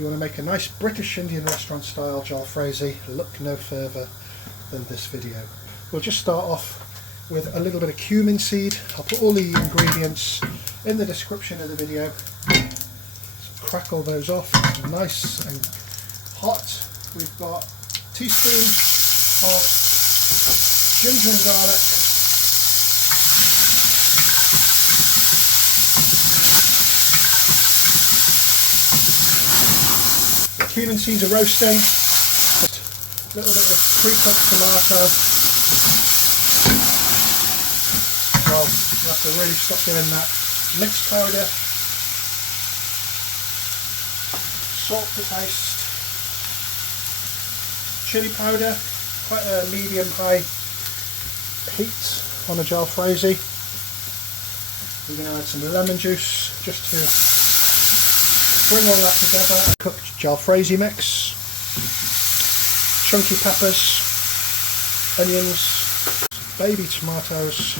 you want to make a nice British Indian restaurant style jalfrezi, look no further than this video. We'll just start off with a little bit of cumin seed. I'll put all the ingredients in the description of the video. So crackle those off, nice and hot. We've got a teaspoon of ginger and garlic, the cumin seeds are roasting, a little bit of pre-cooked tomato. Well, you have to really stop doing that. Mixed powder, salt to taste, chilli powder, quite a medium-high heat on a jalfrezi. We're going to add some lemon juice just to bring all that together. Cooked jalfrezi mix, chunky peppers, onions, baby tomatoes.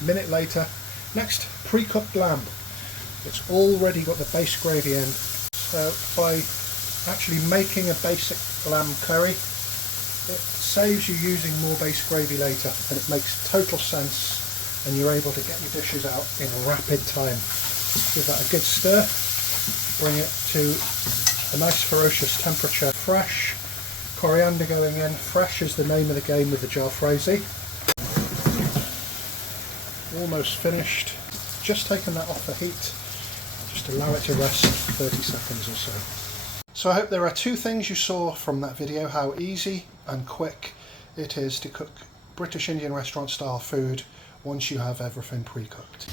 A minute later, next pre-cooked lamb. It's already got the base gravy in. So by actually making a basic lamb curry, it saves you using more base gravy later, and it makes total sense, and you're able to get your dishes out in rapid time. Give that a good stir, bring it to a nice ferocious temperature. Fresh coriander going in. Fresh is the name of the game with the jalfrezi. Almost finished. Just taken that off the heat. Just allow it to rest 30 seconds or so. So I hope there are two things you saw from that video: how easy and quick it is to cook British Indian restaurant style food once you have everything pre-cooked.